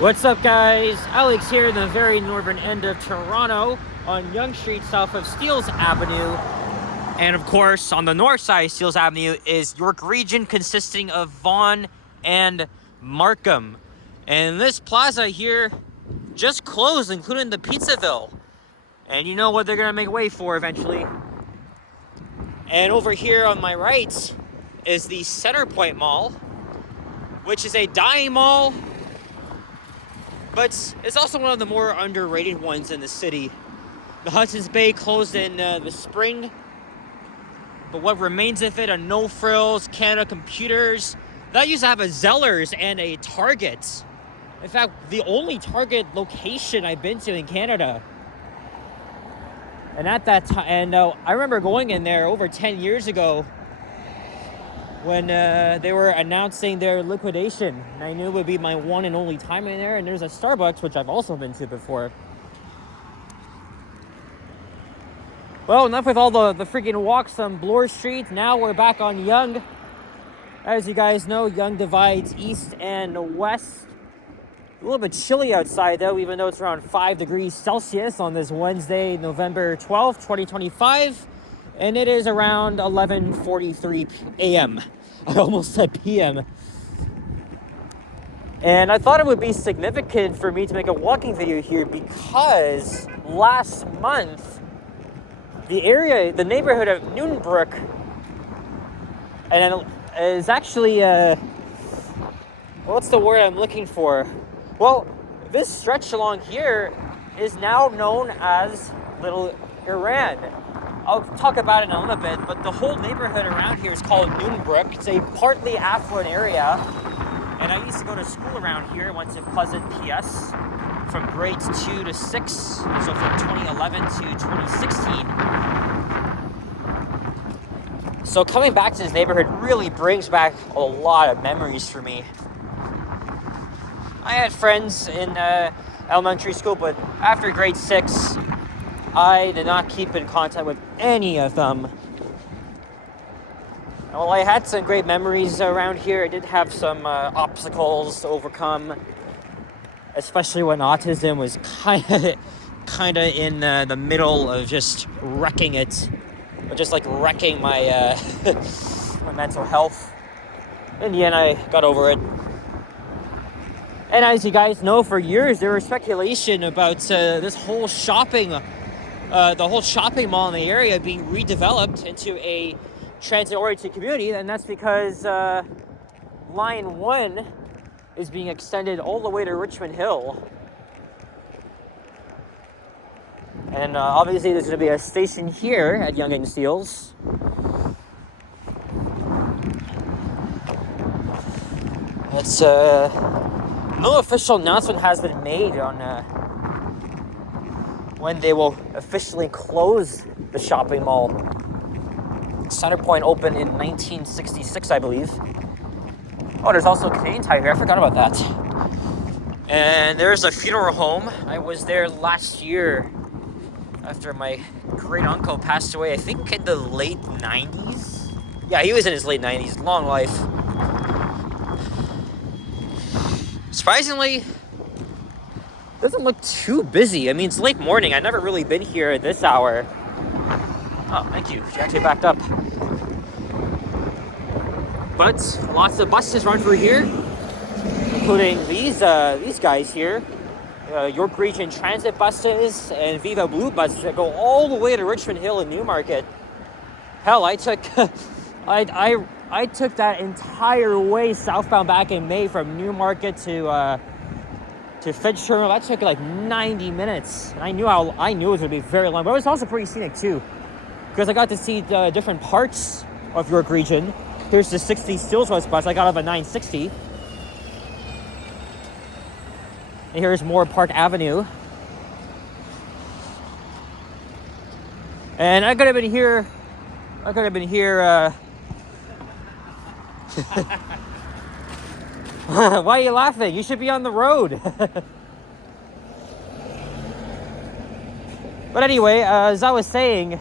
What's up, guys? Alex here in the very northern end of Toronto on Yonge Street south of Steeles Avenue. And of course, on the north side of Steeles Avenue is York Region, consisting of Vaughan and Markham. And this plaza here just closed, including the Pizzaville. And you know what they're gonna make way for eventually. And over here on my right is the Centrepoint Mall, which is a dying mall, but it's also one of the more underrated ones in the city. The Hudson's Bay closed in the spring, but what remains of it are No Frills, Canada Computers. That used to have a Zellers and a Target. In fact, the only Target location I've been to in Canada. And at that time, and I remember going in there over 10 years ago when they were announcing their liquidation. And I knew it would be my one and only time in there. And there's a Starbucks, which I've also been to before. Well, enough with all the freaking walks on Bloor Street. Now we're back on Yonge. As you guys know, Yonge divides east and west. A little bit chilly outside, though, even though it's around 5 degrees Celsius on this Wednesday, November 12th, 2025. And it is around 11:43 a.m. I almost said p.m. And I thought it would be significant for me to make a walking video here because last month, the neighborhood of Newtonbrook, and is actually, what's the word I'm looking for? Well, this stretch along here is now known as Little Iran. I'll talk about it in a little bit, but the whole neighborhood around here is called Newtonbrook. It's a partly affluent area, and I used to go to school around here. I went to Pleasant PS from grades 2 to 6, so from 2011 to 2016. So coming back to this neighborhood really brings back a lot of memories for me. I had friends in elementary school, but after grade 6, I did not keep in contact with any of them. Well, I had some great memories around here. I did have some obstacles to overcome, especially when autism was kind of in the middle of just wrecking it, or just like wrecking my my mental health. In the end, I got over it. And as you guys know, for years there was speculation about this whole the whole shopping mall in the area being redeveloped into a transit-oriented community, and that's because Line 1 is being extended all the way to Richmond Hill. And obviously there's going to be a station here at Yonge and Steeles. It's no official announcement has been made on when they will officially close the shopping mall. Centrepoint opened in 1966, I believe. Oh, there's also a Canadian Tire here. I forgot about that. And there's a funeral home. I was there last year after my great uncle passed away, I think in the late 90s. Yeah, he was in his late 90s. Long life. Surprisingly, doesn't look too busy. I mean, it's late morning. I've never really been here at this hour. Oh, thank you. She actually backed up. But lots of buses run through here, including these guys here. York Region Transit buses and Viva Blue buses that go all the way to Richmond Hill and Newmarket. Hell, I took I took that entire way southbound back in May from Newmarket to Finch Terminal. That took like 90 minutes. And I knew it was going to be very long, but it was also pretty scenic too, because I got to see different parts of York Region. Here's the 60 Steeles West bus. I got off at 960. And here's more Park Avenue. And I could have been here. Why are you laughing? You should be on the road. But anyway, as I was saying,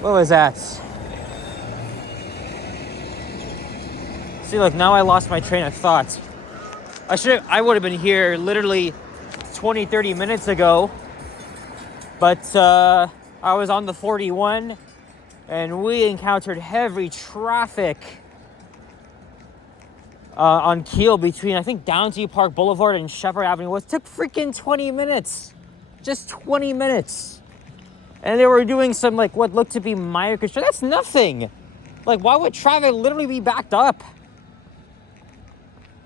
what was that? See, look, now I lost my train of thought. I would have been here literally 20, 30 minutes ago, but I was on the 41 and we encountered heavy traffic on Kiel between, I think, Downsview Park Boulevard and Shepherd Avenue. It took freaking 20 minutes. Just 20 minutes. And they were doing some, like, what looked to be minor construction. That's nothing. Like, why would traffic literally be backed up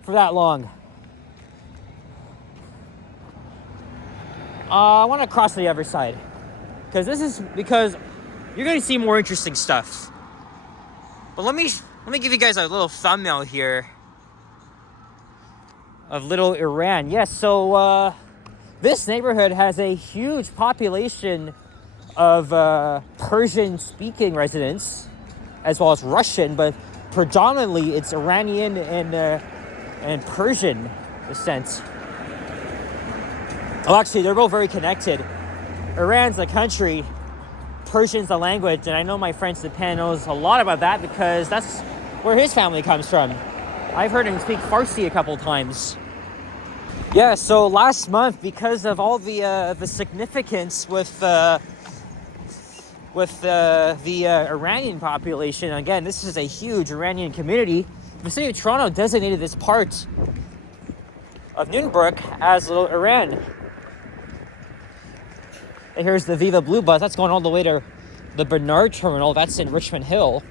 for that long? I want to cross to the other side. Because you're going to see more interesting stuff. But let me give you guys a little thumbnail here of Little Iran. Yes, so this neighborhood has a huge population of Persian-speaking residents, as well as Russian, but predominantly it's Iranian and Persian descent. Well, actually, they're both very connected. Iran's the country, Persian's the language, and I know my friend Stepan knows a lot about that because that's where his family comes from. I've heard him speak Farsi a couple times. Yeah, so last month, because of all the significance with the Iranian population, again, this is a huge Iranian community, the city of Toronto designated this part of Newtonbrook as Little Iran. And here's the Viva Blue bus. That's going all the way to the Bernard Terminal. That's in Richmond Hill.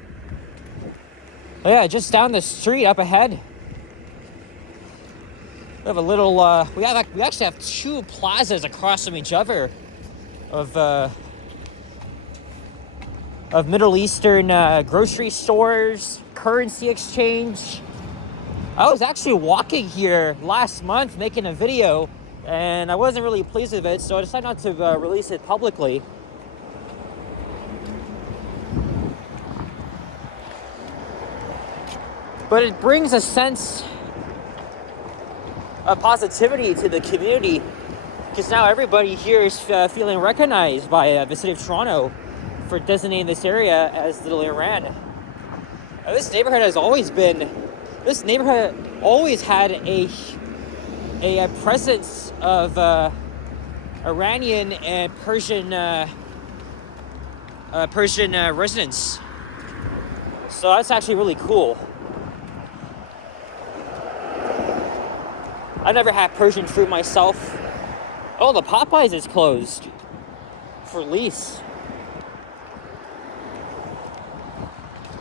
Oh yeah, just down the street up ahead. We have a little, we actually have two plazas across from each other of Middle Eastern grocery stores, currency exchange. I was actually walking here last month making a video, and I wasn't really pleased with it, so I decided not to release it publicly. But it brings a sense of positivity to the community, because now everybody here is feeling recognized by the city of Toronto for designating this area as Little Iran. This neighborhood always had a presence of Iranian and Persian residents. So that's actually really cool. I've never had Persian food myself. Oh, the Popeyes is closed for lease.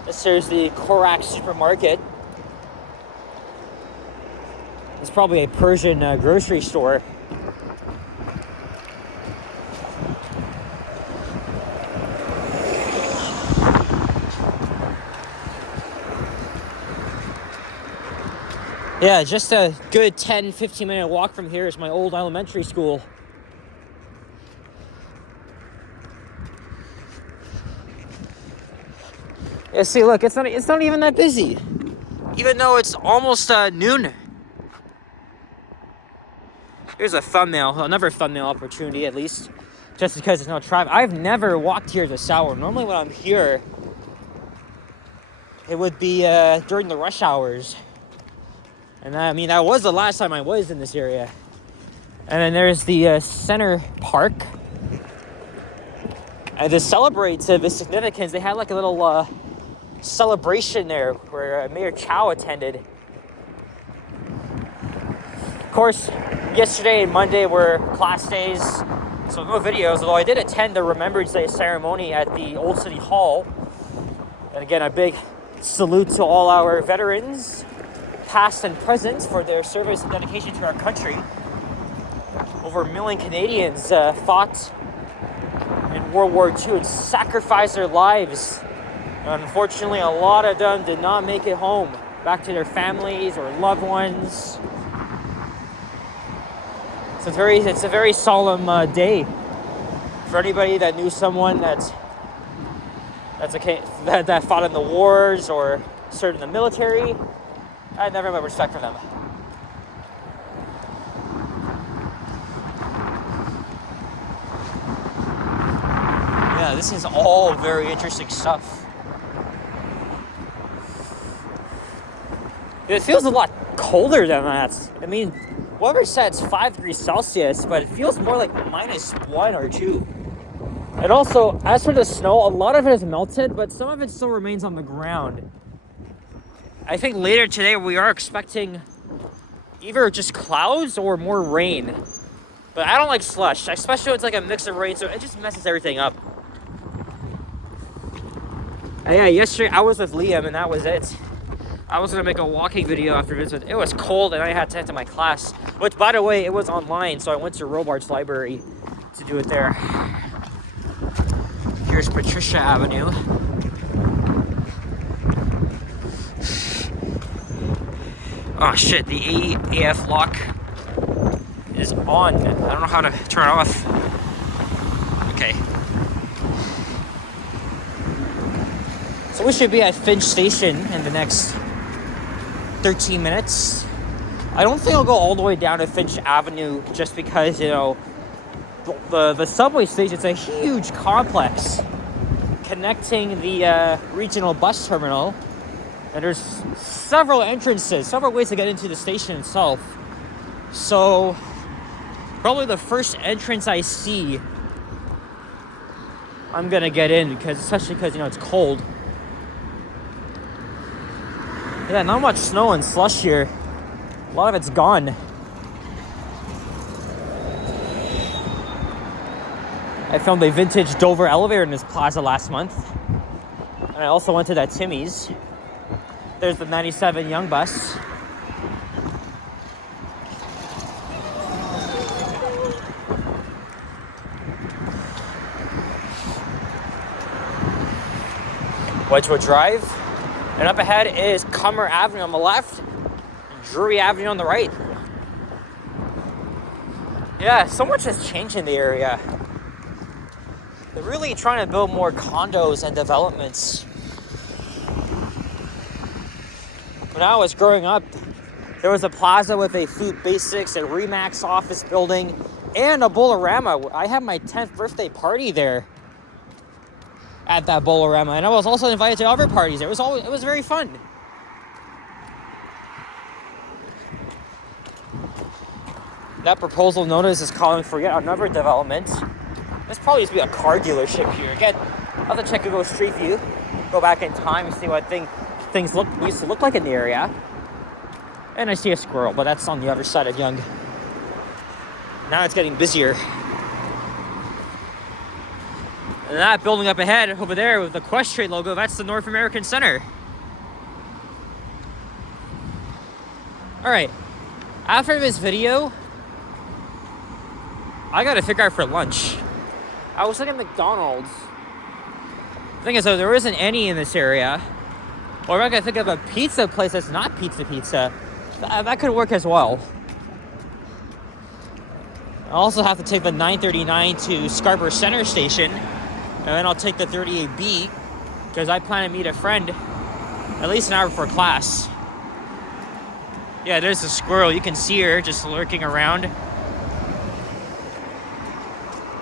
This is the Korak supermarket. It's probably a Persian grocery store. Yeah, just a good 10-15 minute walk from here is my old elementary school. Yeah, see, look, it's not even that busy, even though it's almost noon. Here's a thumbnail, another thumbnail opportunity at least, just because there's no traffic. I've never walked here this hour. Normally when I'm here, it would be during the rush hours. And I mean, that was the last time I was in this area. And then there's the Center Park. And this celebrates the significance. They had like a little celebration there where Mayor Chow attended. Of course, yesterday and Monday were class days, so no videos, although I did attend the Remembrance Day ceremony at the Old City Hall. And again, a big salute to all our veterans, past and present, for their service and dedication to our country. Over 1 million Canadians fought in World War II and sacrificed their lives. And unfortunately, a lot of them did not make it home, back to their families or loved ones. So it's a very solemn day for anybody that knew someone that fought in the wars or served in the military. I had never had respect for them. Yeah, this is all very interesting stuff. It feels a lot colder than that. I mean, weather said it's 5 degrees Celsius, but it feels more like -1 or 2. And also, as for the snow, a lot of it is melted, but some of it still remains on the ground. I think later today we are expecting either just clouds or more rain. But I don't like slush, especially when it's like a mix of rain, so it just messes everything up. And yeah, yesterday I was with Liam and that was it. I was gonna make a walking video after this, but it was cold and I had to head to my class. Which, by the way, it was online, so I went to Robarts Library to do it there. Here's Patricia Avenue. Oh shit, the AF lock is on. I don't know how to turn it off. Okay. So we should be at Finch Station in the next 13 minutes. I don't think I'll go all the way down to Finch Avenue just because, you know, the subway station is a huge complex connecting the regional bus terminal. And there's several entrances, several ways to get into the station itself. So probably the first entrance I see, I'm gonna get in, because especially because, you know, it's cold. Yeah, not much snow and slush here. A lot of it's gone. I found a vintage Dover elevator in this plaza last month. And I also went to that Timmy's. There's the 97 Yonge bus. Wedgwood Drive. And up ahead is Comer Avenue on the left, Drury Avenue on the right. Yeah, so much has changed in the area. They're really trying to build more condos and developments. When I was growing up, there was a plaza with a Food Basics, a Remax office building, and a Bolorama. I had my 10th birthday party there at that Bolorama, and I was also invited to other parties. It was very fun. That proposal notice is calling for yet another development. This probably used to be a car dealership here. Again, I'll have to check Google Street View, go back in time and see what things used to look like in the area. And I see a squirrel, but that's on the other side of Yonge. Now it's getting busier. And that building up ahead over there with the Questrade logo, that's the North American Center. Alright, after this video, I gotta figure out for lunch. I was thinking McDonald's. The thing is, though, there isn't any in this area. Or I gotta think of a pizza place that's not pizza. That could work as well. I also have to take the 939 to Scarborough Center Station. And then I'll take the 38B, because I plan to meet a friend at least an hour before class. Yeah, there's a squirrel. You can see her just lurking around.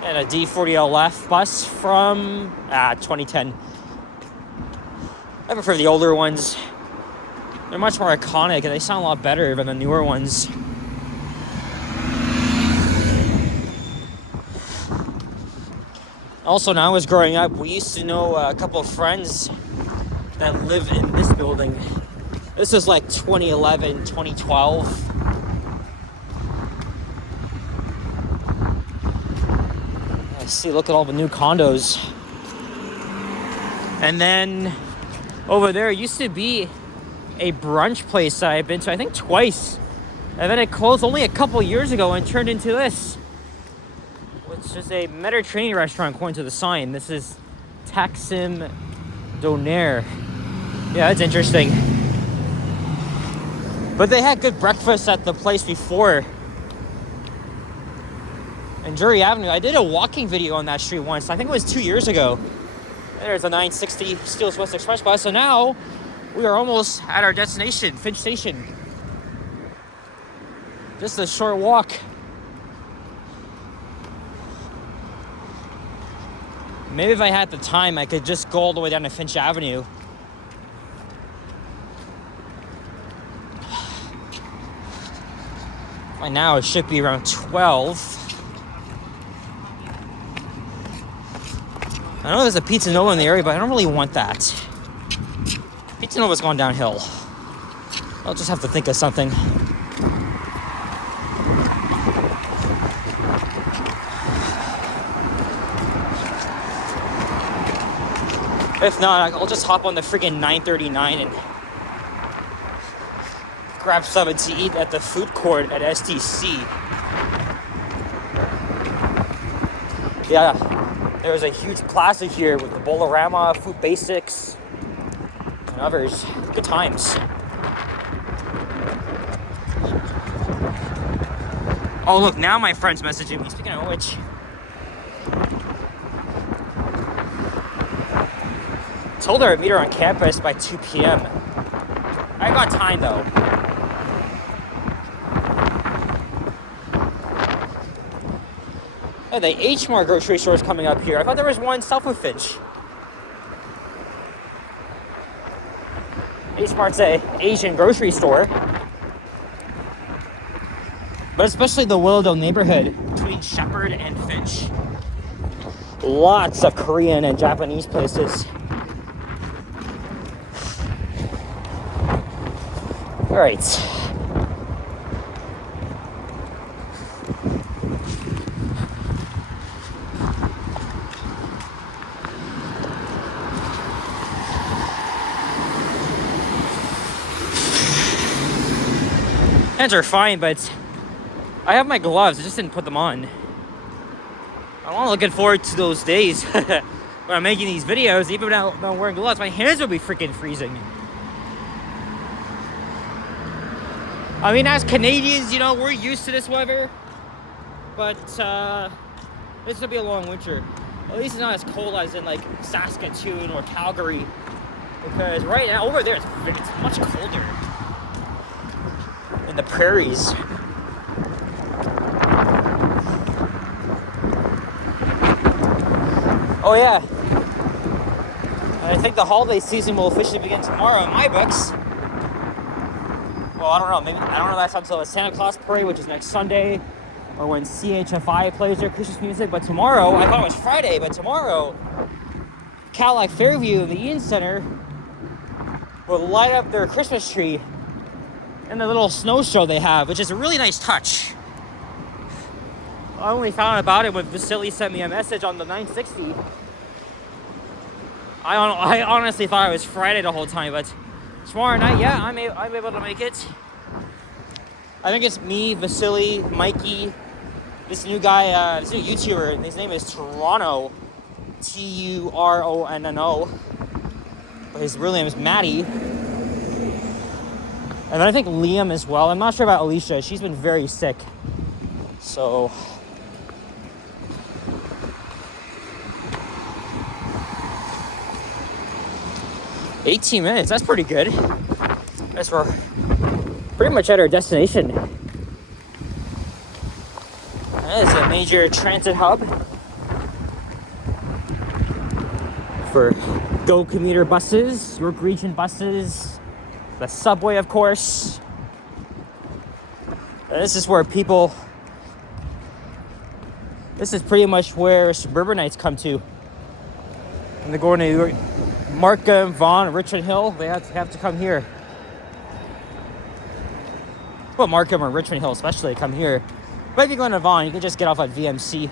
And a D40LF bus from 2010. I prefer the older ones. They're much more iconic and they sound a lot better than the newer ones. Also, when I was growing up, we used to know a couple of friends that live in this building. This was like 2011, 2012. I see, look at all the new condos. And then over there used to be a brunch place that I've been to, I think twice. And then it closed only a couple years ago and turned into this, which is a Mediterranean restaurant according to the sign. This is Taksim Doner. Yeah, that's interesting. But they had good breakfast at the place before. And Drury Avenue, I did a walking video on that street once. I think it was 2 years ago. There's a 960 Steels West Express bus. So now we are almost at our destination, Finch Station. Just a short walk. Maybe if I had the time, I could just go all the way down to Finch Avenue. Right now it should be around 12. I know there's a Pizza Nova in the area, but I don't really want that. Pizza Nova's gone downhill. I'll just have to think of something. If not, I'll just hop on the freaking 939 and grab something to eat at the food court at STC. Yeah, there's a huge plaza here with the Bolorama, Food Basics, and others. Good times. Oh look, now my friend's messaging me. Speaking of which, told her I'd meet her on campus by 2 p.m. I got time though. Oh, the H-Mart grocery store is coming up here. I thought there was one south of Finch. H-Mart's a Asian grocery store. But especially the Willowdale neighborhood between Shepherd and Finch. Lots of Korean and Japanese places. All right. Hands are fine, but I have my gloves. I just didn't put them on. I'm looking forward to those days when I'm making these videos. Even without wearing gloves, my hands will be freaking freezing. I mean, as Canadians, you know, we're used to this weather, but this will be a long winter. At least it's not as cold as in like Saskatoon or Calgary, because right now over there it's much colder in the prairies. Oh yeah, and I think the holiday season will officially begin tomorrow in my books. Well, I don't know. Maybe I don't know. That's until the Santa Claus parade, which is next Sunday, or when CHFI plays their Christmas music. But tomorrow, I thought it was Friday, but tomorrow, Cadillac Fairview, the Ian Center, will light up their Christmas tree in the little snow show they have, which is a really nice touch. I only found out about it when Vasily sent me a message on the 960. I honestly thought it was Friday the whole time, but tomorrow night, yeah, I'm able to make it. I think it's me, Vasily, Mikey, this new guy, this new YouTuber. His name is Toronto, Turonno. But his real name is Maddie. And then I think Liam as well. I'm not sure about Alicia. She's been very sick. So 18 minutes, that's pretty good. Guess we're pretty much at our destination. That is a major transit hub for Go commuter buses, York Region buses, the subway, of course. And this is where people, this is pretty much where suburbanites come to. And they're going to Markham, Vaughan, Richmond Hill. They have to come here. Well, Markham or Richmond Hill especially come here. But if you're going to Vaughan, you can just get off at VMC,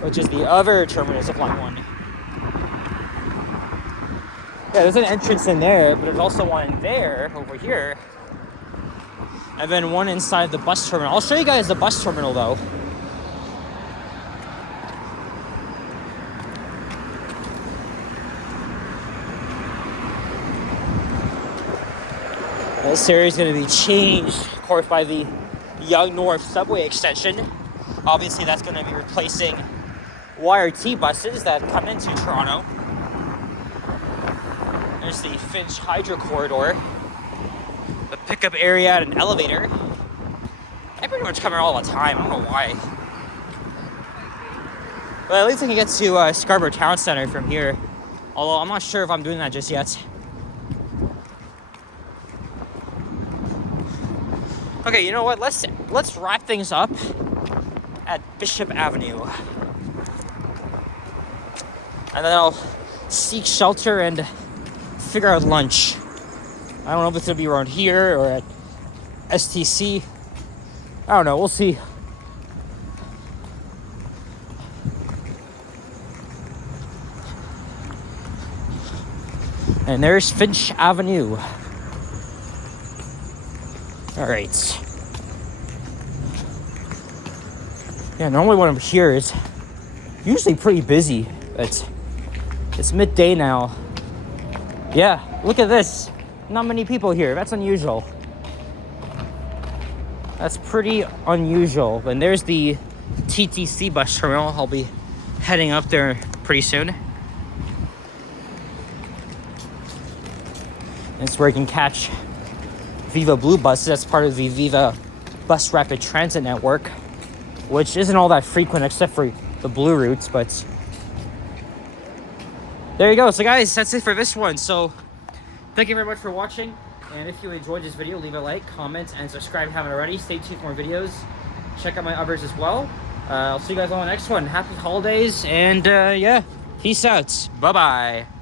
which is the other terminal supply one. Yeah, there's an entrance in there, but there's also one there, over here. And then one inside the bus terminal. I'll show you guys the bus terminal though. This area is going to be changed, of course, by the Yonge North subway extension. Obviously, that's going to be replacing YRT buses that come into Toronto. There's the Finch Hydro Corridor, the pickup area and an elevator. I pretty much come here all the time. I don't know why. But at least I can get to Scarborough Town Center from here. Although I'm not sure if I'm doing that just yet. Okay, you know what? Let's wrap things up at Bishop Avenue. And then I'll seek shelter and figure out lunch. I don't know if it's gonna be around here or at STC. I don't know, we'll see. And there's Finch Avenue. All right. Yeah, normally when I'm here, it's usually pretty busy. It's midday now. Yeah, look at this. Not many people here. That's unusual. That's pretty unusual. And there's the TTC bus terminal. I'll be heading up there pretty soon. It's where you can catch Viva Blue buses. That's part of the Viva Bus Rapid Transit Network, which isn't all that frequent except for the blue routes, but there you go. So guys, that's it for this one. So thank you very much for watching. And if you enjoyed this video, leave a like, comment, and subscribe if you haven't already. Stay tuned for more videos. Check out my others as well. I'll see you guys on the next one. Happy holidays, and yeah, peace out. Bye-bye.